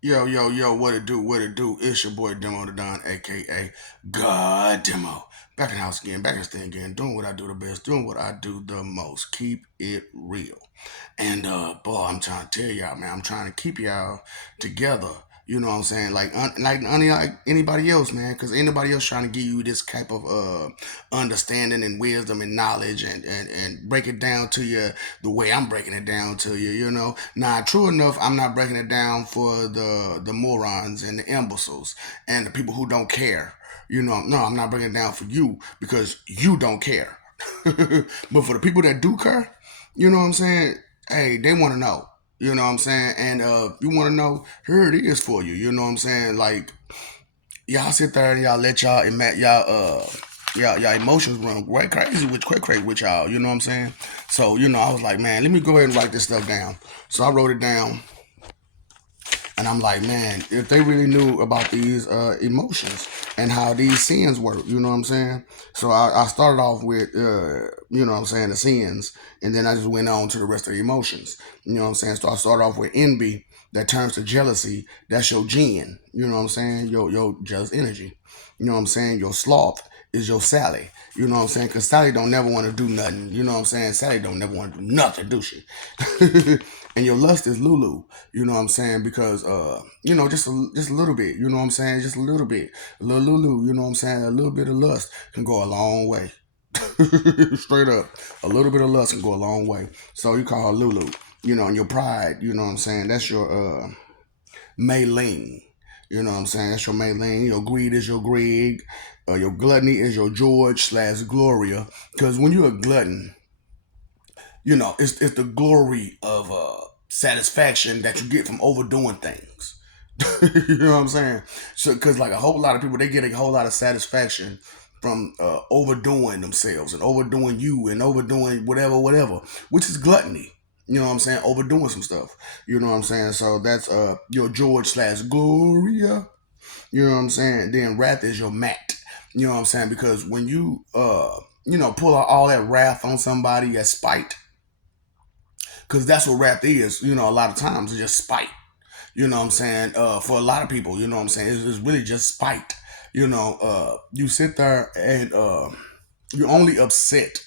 Yo, yo, yo, what it do, what it do? It's your boy Demo the Don, aka God Demo. Back in the house again, back in the stand again, doing what I do the best, doing what I do the most. Keep it real. And boy, I'm trying to tell y'all, man, I'm trying to keep y'all together. You know what I'm saying? Like anybody else, man, because anybody else trying to give you this type of understanding and wisdom and knowledge and break it down to you the way I'm breaking it down to you, you know. Now, true enough, I'm not breaking it down for the morons and the imbeciles and the people who don't care. You know, no, I'm not breaking it down for you because you don't care. But for the people that do care, you know what I'm saying? Hey, they want to know. You know what I'm saying? And if you want to know, here it is for you. You know what I'm saying? Like y'all sit there and y'all let y'all emotions run quite crazy with y'all. You know what I'm saying? So I was like, man, let me go ahead and write this stuff down. So I wrote it down, and I'm like, man, if they really knew about these emotions and how these sins work, you know what I'm saying? So I started off with, you know what I'm saying, the sins, and then I just went on to the rest of the emotions. You know what I'm saying? So I started off with envy that turns to jealousy. That's your gene. You know what I'm saying? Your jealous energy. You know what I'm saying? Your sloth is your Sally. You know what I'm saying? Because Sally don't never want to do nothing. You know what I'm saying? Sally don't never want to do nothing, do she? And your lust is Lulu. You know what I'm saying? Because just a little bit. You know what I'm saying? Just a little bit, a little Lulu. You know what I'm saying? A little bit of lust can go a long way. Straight up, a little bit of lust can go a long way. So you call her Lulu. You know, and your pride. You know what I'm saying? That's your Maylene. You know what I'm saying? That's your Maylene. Your greed is your Greg. Your gluttony is your George/Gloria. Because when you're a glutton, it's the glory of satisfaction that you get from overdoing things. You know what I'm saying? So, because like a whole lot of people, they get a whole lot of satisfaction from overdoing themselves and overdoing you and overdoing whatever, which is gluttony. You know what I'm saying? Overdoing some stuff. You know what I'm saying? So that's your George/Gloria. You know what I'm saying? Then wrath is your Matt. You know what I'm saying? Because when you pull out all that wrath on somebody as spite, because that's what wrath is. A lot of times it's just spite. You know what I'm saying? For a lot of people, you know what I'm saying? It's really just spite. You sit there and you're only upset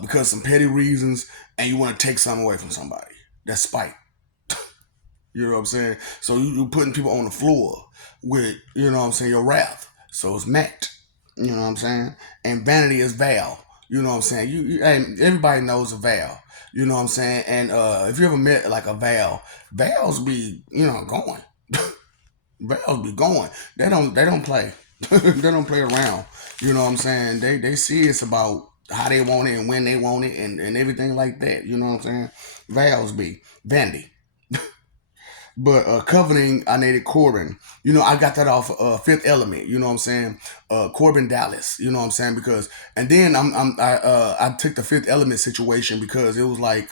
because some petty reasons, and you want to take something away from somebody. That's spite. You know what I'm saying? So you putting people on the floor with, you know what I'm saying, your wrath. So it's Matt. You know what I'm saying? And vanity is Val. You know what I'm saying? Hey, everybody knows a Val. You know what I'm saying? And if you ever met like a Val, Vals be, going. Vals be going. They don't play. They don't play around. You know what I'm saying? They serious about how they want it and when they want it and everything like that. You know what I'm saying? Vals be Vandy. But coveting, I named it Corbin. I got that off Fifth Element. You know what I'm saying? Corbin Dallas. You know what I'm saying? Because and then I took the Fifth Element situation because it was like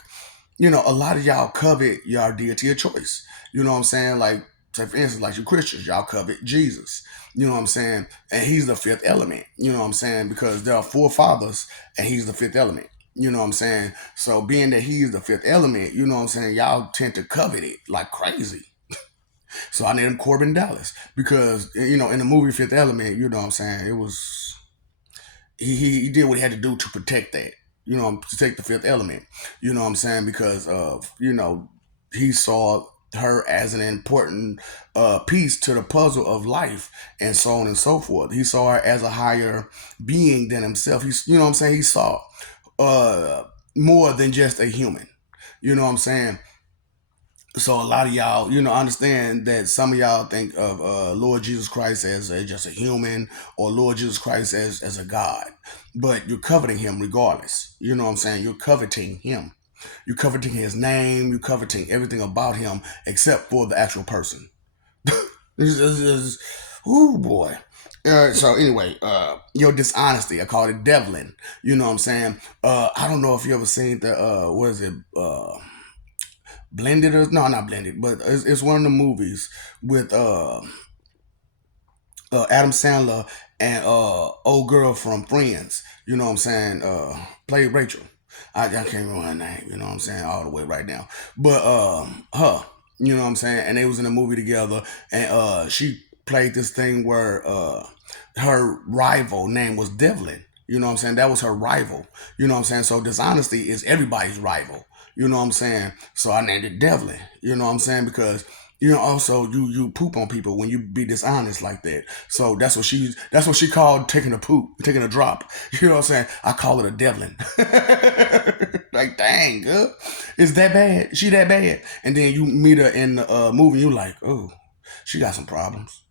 a lot of y'all covet y'all deity of choice. You know what I'm saying? Like say for instance, like you Christians, y'all covet Jesus. You know what I'm saying? And he's the fifth element. You know what I'm saying? Because there are four fathers and he's the fifth element. You know what I'm saying? So being that he's the fifth element, you know what I'm saying, y'all tend to covet it like crazy. So I named him Corbin Dallas because in the movie Fifth Element, you know what I'm saying, it was he did what he had to do to protect that. To take the fifth element. You know what I'm saying? Because of he saw her as an important piece to the puzzle of life and so on and so forth. He saw her as a higher being than himself. He's you know what I'm saying. He saw uh, more than just a human. You know what I'm saying? So a lot of y'all, understand that some of y'all think of Lord Jesus Christ as just a human or Lord Jesus Christ as a God, but you're coveting him regardless. You know what I'm saying? You're coveting him. You're coveting his name. You're coveting everything about him except for the actual person. Oh boy. So anyway, your dishonesty, I call it deviling. You know what I'm saying? I don't know if you ever seen the what is it? Blended or no, not blended, but it's one of the movies with Adam Sandler and old girl from Friends. You know what I'm saying? Played Rachel. I can't remember her name. You know what I'm saying all the way right now. But her. You know what I'm saying? And they was in a movie together, and she played this thing where her rival name was Devlin. You know what I'm saying? That was her rival. You know what I'm saying? So dishonesty is everybody's rival. You know what I'm saying? So I named it Devlin. You know what I'm saying? Because also you poop on people when you be dishonest like that. So that's what she called taking a poop, taking a drop. You know what I'm saying? I call it a Devlin. Like, dang, girl, is that bad? She that bad? And then you meet her in the movie, you like, oh, she got some problems.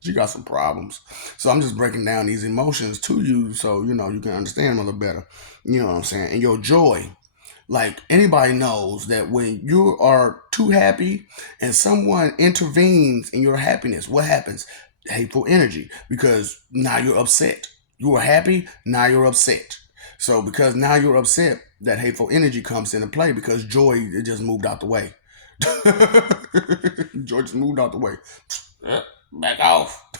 She got some problems. So I'm just breaking down these emotions to you so you can understand them a little better. You know what I'm saying? And your joy. Like, anybody knows that when you are too happy and someone intervenes in your happiness, what happens? Hateful energy. Because now you're upset. You were happy, now you're upset. So because now you're upset, that hateful energy comes into play because joy, it just moved out the way. Joy just moved out the way. Back off.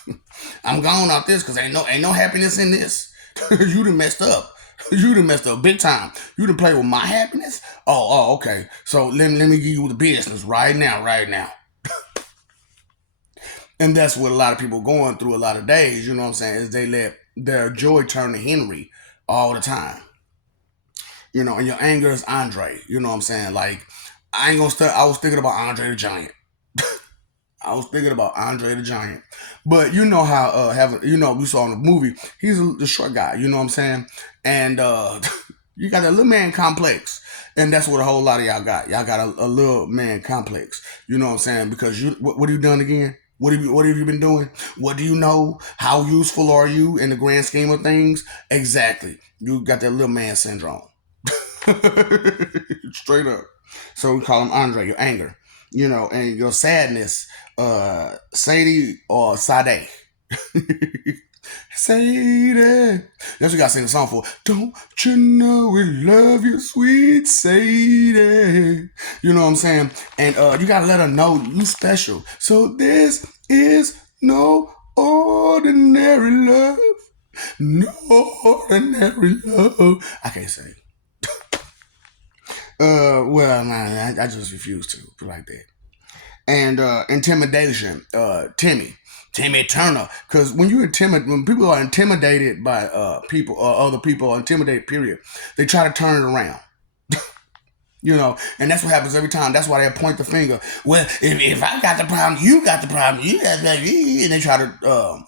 I'm gone out this because ain't no happiness in this. You done messed up. You done messed up big time. You done play with my happiness? Okay. So let me give you the business right now, right now. And that's what a lot of people going through a lot of days, you know what I'm saying, is they let their joy turn to Henry all the time. And your anger is Andre. You know what I'm saying? Like, I ain't gonna start. I was thinking about Andre the Giant. I was thinking about Andre the Giant. But you know how having we saw in the movie, he's the short guy, you know what I'm saying? And you got a little man complex. And that's what a whole lot of y'all got. Y'all got a little man complex. You know what I'm saying? Because what have you done again? What have you been doing? What do you know? How useful are you in the grand scheme of things? Exactly. You got that little man syndrome. Straight up. So we call him Andre, your anger. And your sadness, Sadie or Sade. Sadie. That's what you gotta sing the song for. Don't you know we love you, sweet Sadie? You know what I'm saying? And you gotta let her know you special. So this is no ordinary love. No ordinary love. I can't sing. Well, man, I just refuse to like that. And intimidation, Timmy Turner. Because when people are intimidated by people or other people are intimidated, period, they try to turn it around. And that's what happens every time. That's why they point the finger. Well, if I got the problem, you got the problem. You got that, and they try to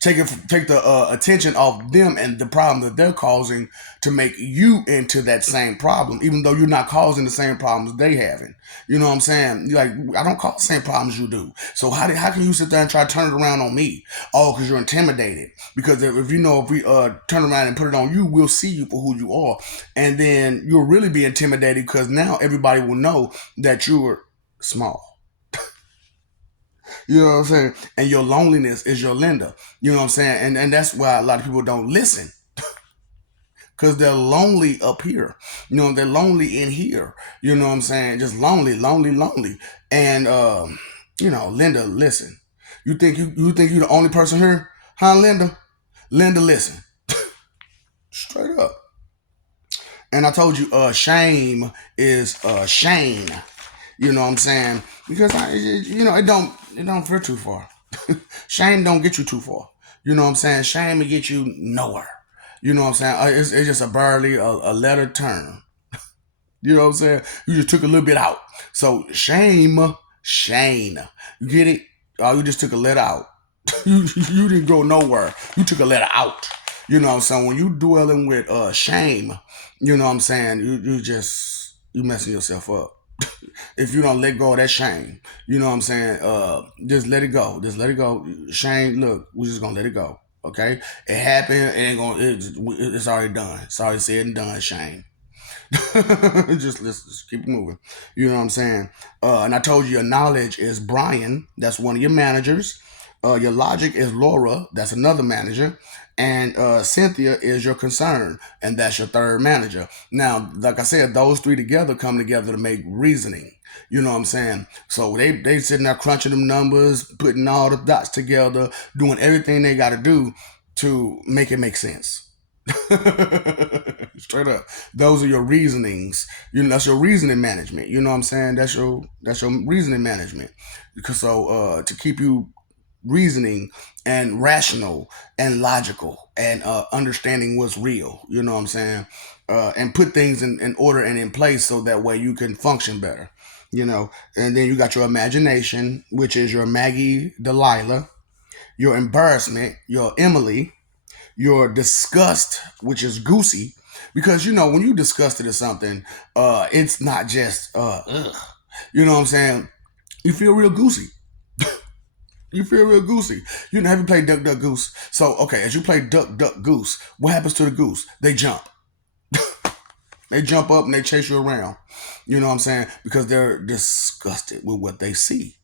take the attention off them and the problem that they're causing to make you into that same problem, even though you're not causing the same problems they having. You know what I'm saying? You're like, I don't cause the same problems you do. So how can you sit there and try to turn it around on me? Oh, because you're intimidated. Because if we turn around and put it on you, we'll see you for who you are, and then you'll really be intimidated because now everybody will know that you're small. You know what I'm saying? And your loneliness is your lender. You know what I'm saying? And that's why a lot of people don't listen. Because they're lonely up here. They're lonely in here. You know what I'm saying? Just lonely, lonely, lonely. And Linda, listen. You think you're the only person here? Huh, Linda? Linda, listen. Straight up. And I told you, shame is Shane. You know what I'm saying? Because it don't fit too far. Shame don't get you too far. You know what I'm saying? Shame will get you nowhere. You know what I'm saying? It's just barely a letter turn. You know what I'm saying? You just took a little bit out. So Shane. You get it? Oh, you just took a letter out. you didn't go nowhere. You took a letter out. You know what I'm saying? When you dwelling with shame, you know what I'm saying? You messing yourself up. If you don't let go of that shame, you know what I'm saying? Just let it go. Just let it go. Shame, look, we're just gonna let it go. Okay? It happened, it's already done. It's already said and done, shame. Let's keep it moving. You know what I'm saying? And I told you your knowledge is Brian, that's one of your managers. Your logic is Laura, that's another manager. And Cynthia is your concern, and that's your third manager. Now, like I said, those three together come together to make reasoning. You know what I'm saying? So they sitting there crunching them numbers, putting all the dots together, doing everything they got to do to make it make sense. Straight up. Those are your reasonings. That's your reasoning management. You know what I'm saying? That's your reasoning management. Because to keep you reasoning and rational and logical and understanding what's real. You know what I'm saying? And put things in order and in place so that way you can function better. And then you got your imagination, which is your Maggie Delilah, your embarrassment, your Emily, your disgust, which is Goosey, because when you disgusted at something, it's not just ugh. You know what I'm saying? You feel real goosey. You feel real goosey. Have you played Duck Duck Goose? So okay, as you play Duck Duck Goose, what happens to the goose? They jump. They jump up and they chase you around. You know what I'm saying? Because they're disgusted with what they see.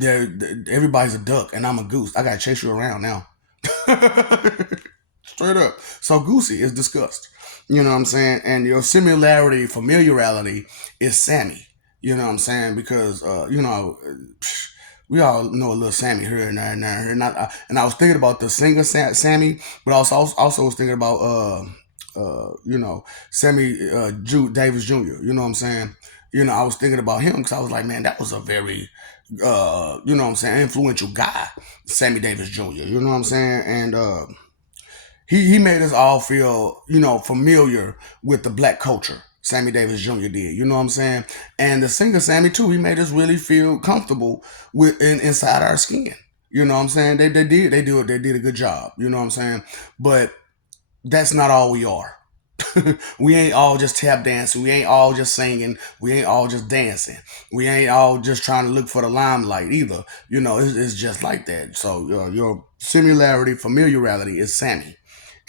Everybody's a duck and I'm a goose. I gotta chase you around now. Straight up. So Goosey is disgust. You know what I'm saying? And your familiarity is Sammy. You know what I'm saying? Because we all know a little Sammy here and there and there. And I was thinking about the singer Sammy, but also was thinking about Sammy Davis Jr. You know what I'm saying? I was thinking about him because I was like, man, that was a very what I'm saying, influential guy, Sammy Davis Jr. You know what I'm saying? And he made us all feel, familiar with the black culture. Sammy Davis Jr. did, you know what I'm saying? And the singer Sammy too, he made us really feel comfortable inside our skin. You know what I'm saying? They did a good job, you know what I'm saying? But that's not all we are. We ain't all just tap dancing. We ain't all just singing. We ain't all just dancing. We ain't all just trying to look for the limelight either. It's just like that. So your familiarity is Sammy.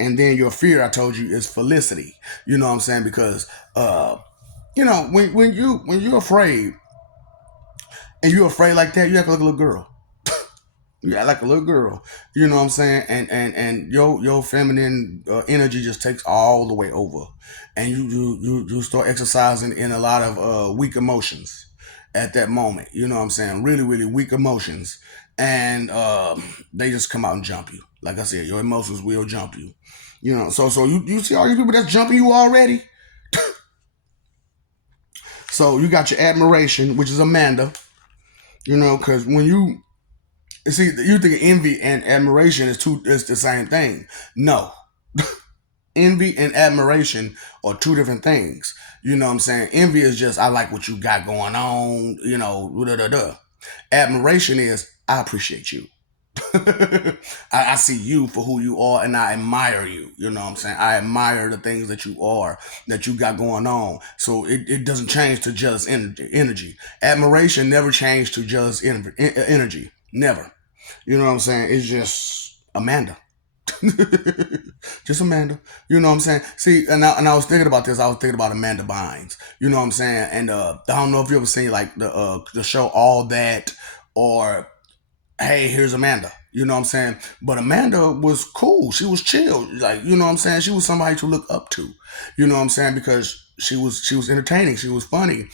And then your fear, I told you, is Felicity. You know what I'm saying? Because when you're afraid and you're afraid like that, you act like a little girl. You act like a little girl. You know what I'm saying? And your feminine energy just takes all the way over, and you start exercising in a lot of weak emotions at that moment. You know what I'm saying? Really, really weak emotions, and they just come out and jump you. Like I said, your emotions will jump you. So you see all these people that's jumping you already. So you got your admiration, which is Amanda. Because when you see, you think envy and admiration is the same thing. No, envy and admiration are two different things. You know what I'm saying? Envy is just I like what you got going on. Da da da. Admiration is I appreciate you. I see you for who you are and I admire you. You know what I'm saying? I admire the things that you are, that you got going on. So it doesn't change to jealous energy. Admiration never changed to jealous energy. Never. You know what I'm saying? It's just Amanda. Just Amanda. You know what I'm saying? See, and I was thinking about this. I was thinking about Amanda Bynes. You know what I'm saying? And I don't know if you ever seen like the show All That or Hey, here's Amanda. You know what I'm saying? But Amanda was cool. She was chill. Like, you know what I'm saying? She was somebody to look up to. You know what I'm saying? Because she was entertaining. She was funny.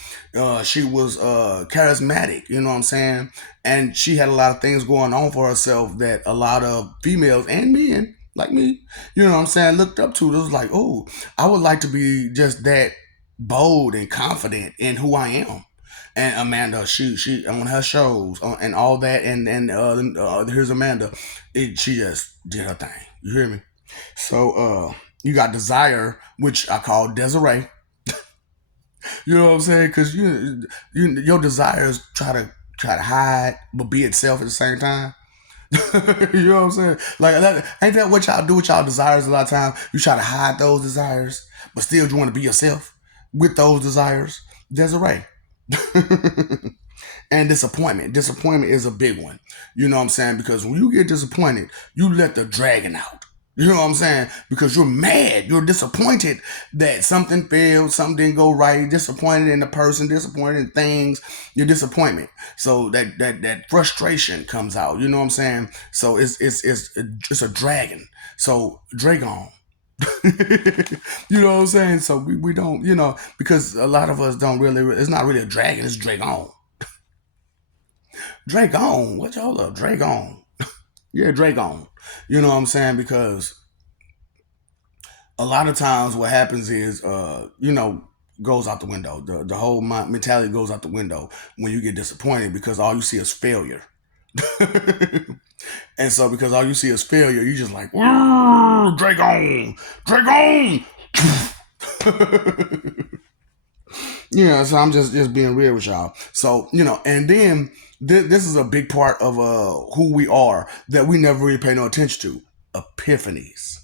She was charismatic. You know what I'm saying? And she had a lot of things going on for herself that a lot of females and men like me, you know what I'm saying, looked up to. It was like, oh, I would like to be just that bold and confident in who I am. And Amanda, she on her shows and all that, and here's Amanda. She just did her thing. You hear me? So you got Desire, which I call Desiree. You know what I'm saying? Because your desires try to hide but be itself at the same time. You know what I'm saying? Like ain't that what y'all do with y'all desires a lot of times? You try to hide those desires, but still you want to be yourself with those desires. Desiree. And disappointment. Disappointment is a big one. You know what I'm saying? Because when you get disappointed, you let the dragon out. You know what I'm saying? Because you're mad. You're disappointed that something failed, something didn't go right. You're disappointed in the person, disappointed in things. Your disappointment. So that frustration comes out. You know what I'm saying? So it's a dragon. So Dragon. You know what I'm saying? So we don't, because a lot of us don't really, it's not really a dragon, it's Dragon. Dragon. What y'all love? Dragon. Yeah, Dragon. You know what I'm saying? Because A lot of times what happens is goes out the window. The whole mentality goes out the window when you get disappointed because all you see is failure. And so because all you see is failure, you just like drag on, drag on. So I'm just being real with y'all. So and then this is a big part of who we are that we never really pay no attention to. Epiphanies.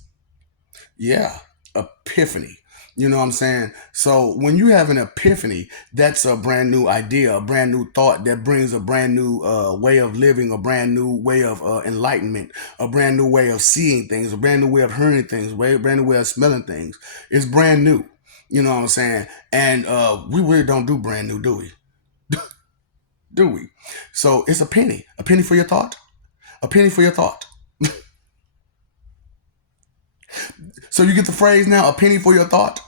Yeah, epiphany. You know what I'm saying? So when you have an epiphany, that's a brand new idea, a brand new thought that brings a brand new way of living, a brand new way of enlightenment, a brand new way of seeing things, a brand new way of hearing things, a brand new way of smelling things. It's brand new. You know what I'm saying? And we really don't do brand new, do we? Do we? So it's a penny for your thought, a penny for your thought. So you get the phrase now, a penny for your thought.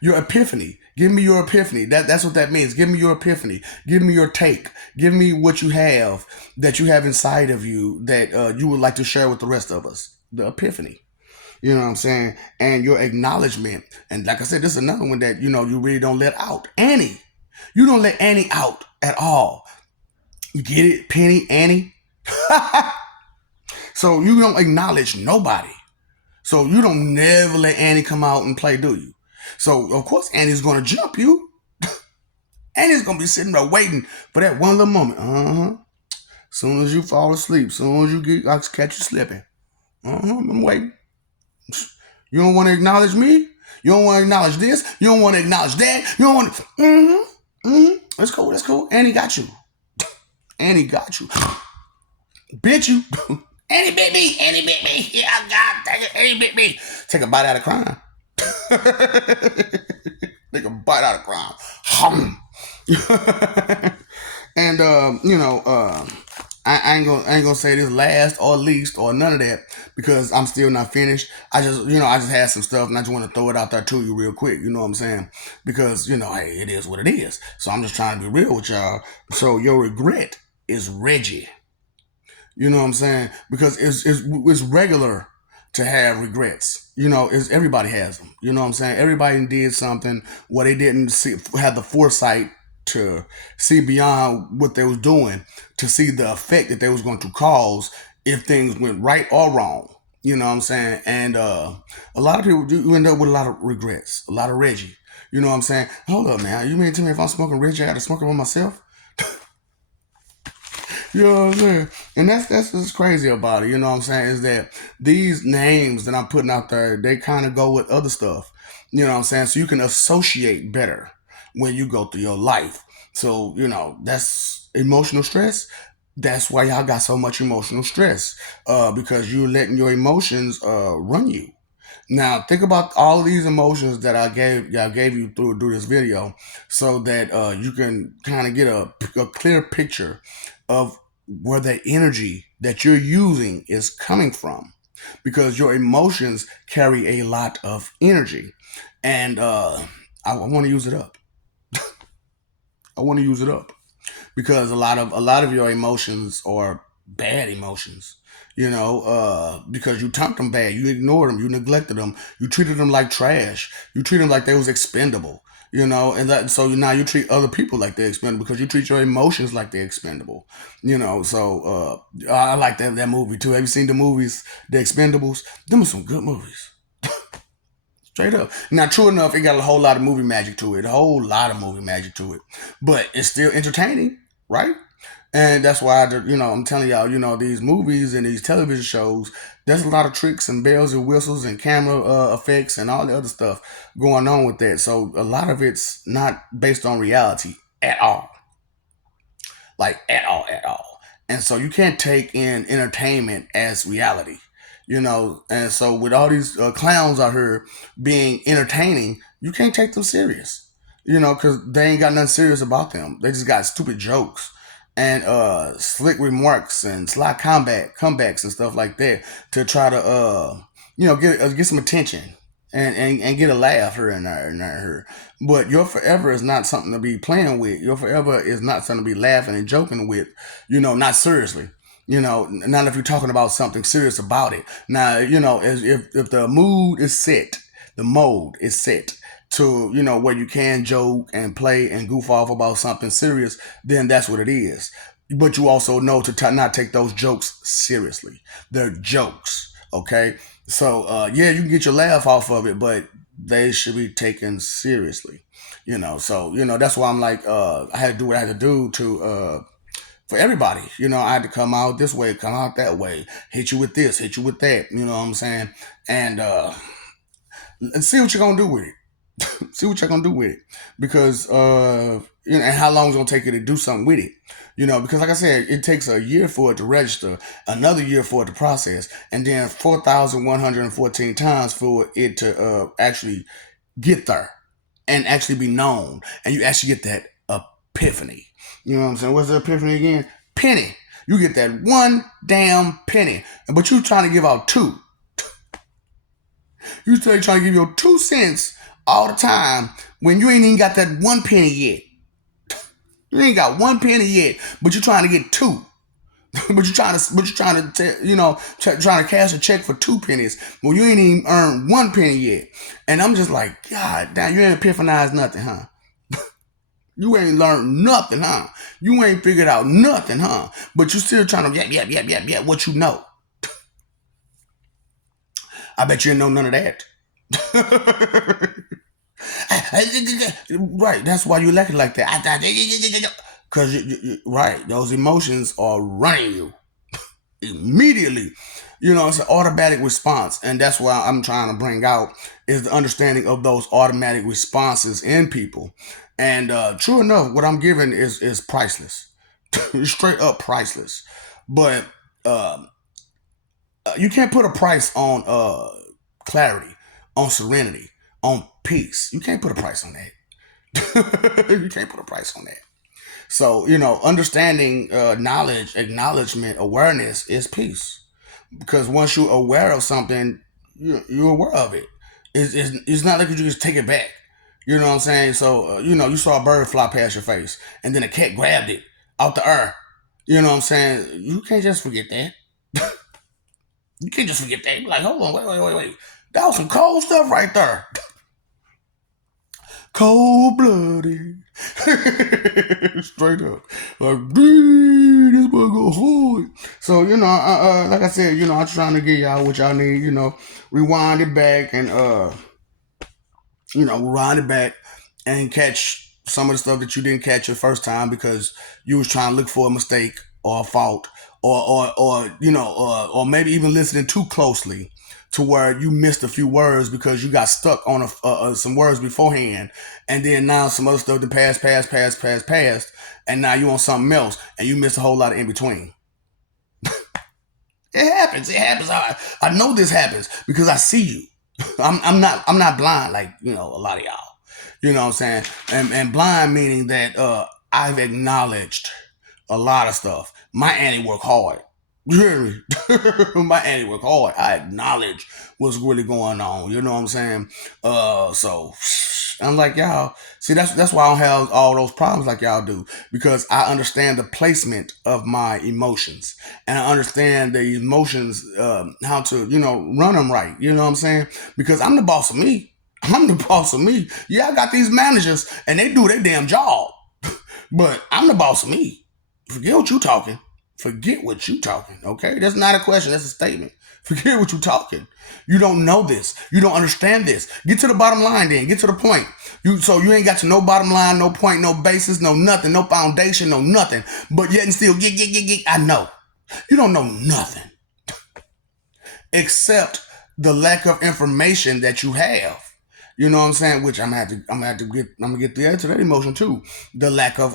Your epiphany. Give me your epiphany. That's what that means. Give me your epiphany. Give me your take. Give me what you have that you have inside of you that you would like to share with the rest of us. The epiphany. You know what I'm saying? And your acknowledgement. And like I said, this is another one that you really don't let out. Annie. You don't let Annie out at all. You get it? Penny, Annie. So you don't acknowledge nobody. So you don't never let Annie come out and play, do you? So of course Annie's gonna jump you. Annie's gonna be sitting there waiting for that one little moment. Soon as you fall asleep, soon as I catch you slipping. I'm waiting. You don't want to acknowledge me. You don't want to acknowledge this. You don't want to acknowledge that. You don't want to. That's cool. That's cool. Annie got you. Annie got you. Bitch you. Annie bit me. Annie bit me. Yeah, God, Annie bit me. Take a bite out of crime. Take a bite out of crime. And I ain't gonna say this last or least or none of that because I'm still not finished. I just had some stuff and I just want to throw it out there to you real quick. You know what I'm saying? Because hey, it is what it is. So I'm just trying to be real with y'all. So your regret is Reggie. You know what I'm saying? Because it's regular to have regrets. Everybody has them. You know what I'm saying? Everybody did something where they didn't have the foresight to see beyond what they was doing to see the effect that they was going to cause if things went right or wrong. You know what I'm saying? And a lot of people do end up with a lot of regrets, a lot of Reggie. You know what I'm saying? Hold up, man. You mean to tell me if I'm smoking Reggie, I got to smoke it by myself? You know what I'm saying? And that's what's crazy about it. You know what I'm saying? Is that these names that I'm putting out there, they kind of go with other stuff. You know what I'm saying? So you can associate better when you go through your life. So, that's emotional stress. That's why y'all got so much emotional stress. Because you're letting your emotions run you. Now think about all these emotions that I gave you through this video, so that you can kind of get a clear picture of where the energy that you're using is coming from, because your emotions carry a lot of energy, and I want to use it up. I want to use it up because a lot of your emotions are bad emotions. Because you turned them bad, you ignored them, you neglected them, you treated them like trash, you treated them like they was expendable. So now you treat other people like they're expendable because you treat your emotions like they're expendable. So I like that movie too. Have you seen the movies, The Expendables? Them are some good movies. Straight up. Now, true enough, it got a whole lot of movie magic to it. A whole lot of movie magic to it. But it's still entertaining, right? And that's why, I'm telling y'all, these movies and these television shows, there's a lot of tricks and bells and whistles and camera effects and all the other stuff going on with that. So a lot of it's not based on reality at all. Like, at all, at all. And so you can't take in entertainment as reality. And so with all these clowns out here being entertaining, you can't take them serious, because they ain't got nothing serious about them. They just got stupid jokes and slick remarks and sly comebacks and stuff like that to try to get some attention and get a laugh here and there and there. But your forever is not something to be playing with. Your forever is not something to be laughing and joking with, not seriously. Not if you're talking about something serious about it. Now, if the mood is set The mode is set to, where you can joke and play and goof off about something serious, then that's what it is. But you also know to not take those jokes seriously. They're jokes, okay? So, yeah, you can get your laugh off of it, but they should be taken seriously. So, that's why I'm like, I had to do what I had to do to, for everybody. I had to come out this way, come out that way, hit you with this, hit you with that. You know what I'm saying? And see what you're gonna do with it. See what you're gonna do with it, because and how long it's gonna take you to do something with it. Because like I said, it takes a year for it to register, another year for it to process, and then 4,114 times for it to actually get there and actually be known, and you actually get that epiphany. You know what I'm saying? What's the epiphany again? Penny. You get that one damn penny, but you trying to give out two. You still trying to give your 2 cents all the time when you ain't even got that one penny yet. You ain't got one penny yet, but you're trying to get two. But you're trying to cash a check for 2 pennies. Well, you ain't even earned 1 penny yet. And I'm just like, God damn, you ain't epiphanized nothing, huh? You ain't learned nothing, huh? You ain't figured out nothing, huh? But you still trying to yap, what you know. I bet you didn't know none of that. Right, that's why you like it like that. Because, right, those emotions are running you immediately. It's an automatic response. And that's why I'm trying to bring out is the understanding of those automatic responses in people. And true enough, what I'm giving is priceless. Straight up priceless. But you can't put a price on clarity, on serenity, on peace. You can't put a price on that. You can't put a price on that. So, understanding, knowledge, acknowledgement, awareness is peace. Because once you're aware of something, you're aware of it. It's not like you just take it back. You know what I'm saying? So, you saw a bird fly past your face, and then a cat grabbed it out the air. You know what I'm saying? You can't just forget that. You can't just forget that. You're like, hold on, wait. That was some cold stuff right there. Cold blooded. Straight up. Like, this boy go hard. So, like I said, I'm trying to get y'all what y'all need, rewind it back and, rewind it back and catch some of the stuff that you didn't catch the first time because you was trying to look for a mistake or a fault or maybe even listening too closely to where you missed a few words because you got stuck on some words beforehand, and then now some other stuff that passed, and now you on something else, and you missed a whole lot of in between. It happens. I know this happens because I see you. I'm not blind like a lot of y'all. You know what I'm saying? And blind meaning that I've acknowledged a lot of stuff. My auntie work hard. You hear me? My auntie work hard. I acknowledge what's really going on. You know what I'm saying? So I'm like, y'all, see, that's why I don't have all those problems like y'all do, because I understand the placement of my emotions, and I understand the emotions, how to, run them right. You know what I'm saying? Because I'm the boss of me. I'm the boss of me. Yeah, I got these managers, and they do their damn job, but I'm the boss of me. Forget what you talking. Forget what you talking, okay? That's not a question. That's a statement. Forget what you talking. You don't know this. You don't understand this. Get to the bottom line then. Get to the point. So you ain't got to no bottom line, no point, no basis, no nothing, no foundation, no nothing. But yet and still, I know. You don't know nothing. Except the lack of information that you have. You know what I'm saying? Which I'm gonna get to that emotion too. The lack of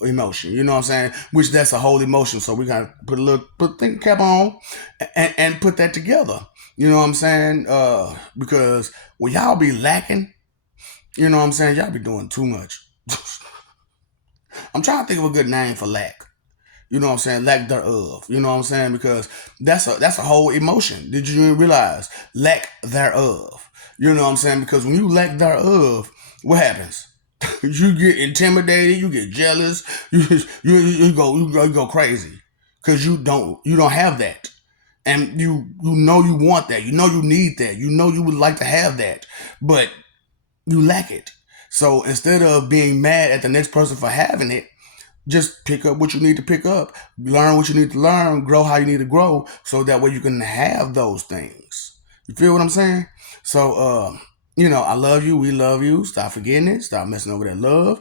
emotion. You know what I'm saying? Which that's a whole emotion. So we gotta put thinking cap on and put that together. You know what I'm saying? Because when y'all be lacking, you know what I'm saying, y'all be doing too much. I'm trying to think of a good name for lack. You know what I'm saying? Lack thereof. You know what I'm saying? Because that's a whole emotion. Did you even realize? Lack thereof. You know what I'm saying? Because when you lack thereof, what happens? You get intimidated. You get jealous. You go crazy because you don't have that. and you know you want that, you know you need that, you know you would like to have that, but you lack it. So instead of being mad at the next person for having it, just pick up what you need to pick up, learn what you need to learn, grow how you need to grow, so that way you can have those things. You feel what I'm saying? So, I love you. We love you. Stop forgetting it. Stop messing over that love.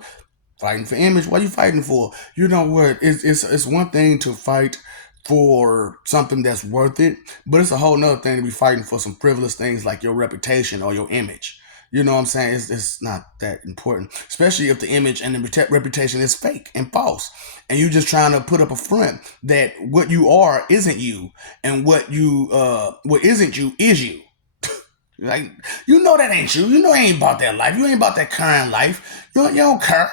Fighting for image. What are you fighting for? You know what? It's one thing to fight for something that's worth it, but it's a whole nother thing to be fighting for some frivolous things like your reputation or your image. You know what I'm saying? It's not that important, especially if the image and the reputation is fake and false, and you just trying to put up a front that what you are isn't you, and what isn't you is you. Like, you know that ain't you. You know you ain't about that life. You ain't about that current life. You don't care.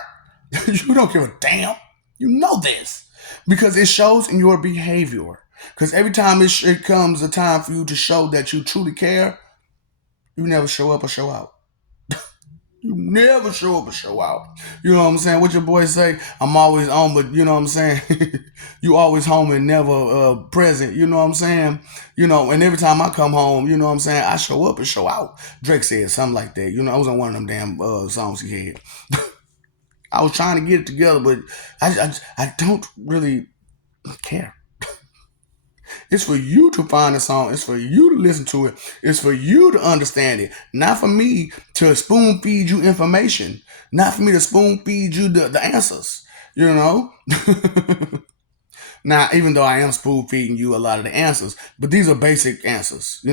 You don't give a damn. You know this because it shows in your behavior. Because every time it comes a time for you to show that you truly care, you never show up or show out. You never show up or show out. You know what I'm saying? What your boy say? I'm always on, but you know what I'm saying? You always home and never present. You know what I'm saying? And every time I come home, you know what I'm saying? I show up and show out. Drake said something like that. I was on one of them damn songs he had. I was trying to get it together, but I don't really care. It's for you to find a song. It's for you to listen to it. It's for you to understand it. Not for me to spoon feed you information. Not for me to spoon feed you the answers. You know? Now, even though I am spoon feeding you a lot of the answers, but these are basic answers.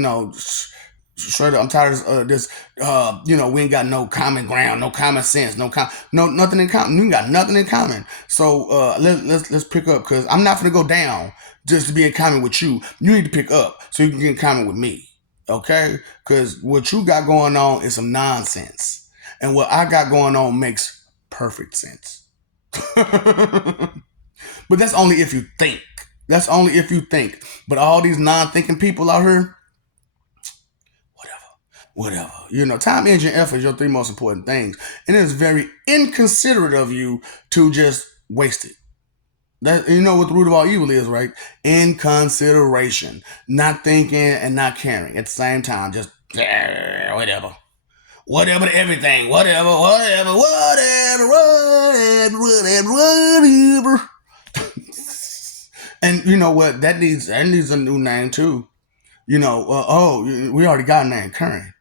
Straight up, I'm tired of this. We ain't got no common ground, no common sense, no nothing in common. We ain't got nothing in common. So let's pick up, because I'm not gonna go down just to be in common with you. You need to pick up so you can get in common with me, okay? Because what you got going on is some nonsense, and what I got going on makes perfect sense. But that's only if you think. That's only if you think. But all these non-thinking people out here, whatever. Time, energy, and effort is your three most important things. And it is very inconsiderate of you to just waste it. That, what the root of all evil is, right? Inconsideration. Not thinking and not caring at the same time. Just whatever. Whatever to everything. Whatever. And you know what? That needs a new name too. We already got a name, Karen.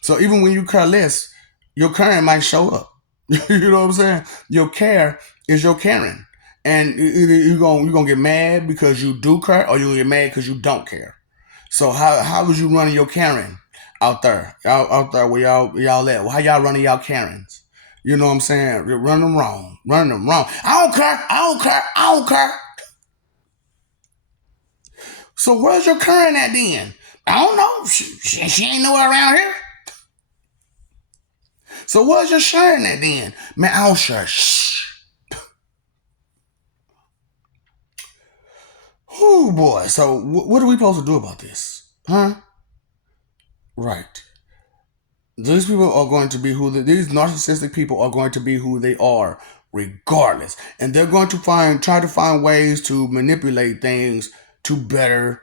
So even when you care less, your Karen might show up. You know what I'm saying? Your care is your Karen. And you're gonna get mad because you do care, or you're gonna get mad because you don't care. So how was you running your Karen out there? Out there where y'all at? How y'all running y'all Karens? You know what I'm saying? You're running them wrong. I don't care. So where's your Karen at then? I don't know. She ain't nowhere around here. So where's your sharing at then? Man, I don't share. Shh. Oh boy. So what are we supposed to do about this? Huh? Right. These people are going to be these narcissistic people are going to be who they are regardless. And they're going to try to find ways to manipulate things to better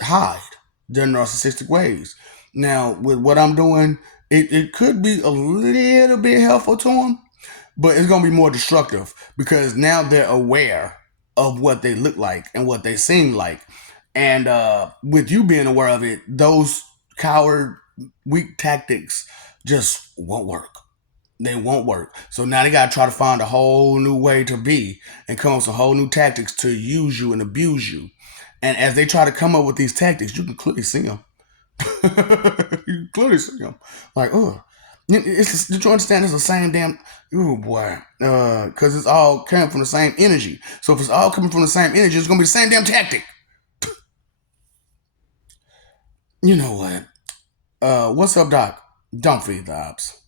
hide their narcissistic ways. Now, with what I'm doing, it could be a little bit helpful to them, but it's going to be more destructive because now they're aware of what they look like and what they seem like. And with you being aware of it, those coward, weak tactics just won't work. They won't work. So now they got to try to find a whole new way to be and come up with some whole new tactics to use you and abuse you. And as they try to come up with these tactics, you can clearly see them. You can clearly see them. Like, oh, did you understand? It's the same damn. Oh boy, because it's all coming from the same energy. So if it's all coming from the same energy, it's gonna be the same damn tactic. You know what? What's up, Doc? Don't feed the ops.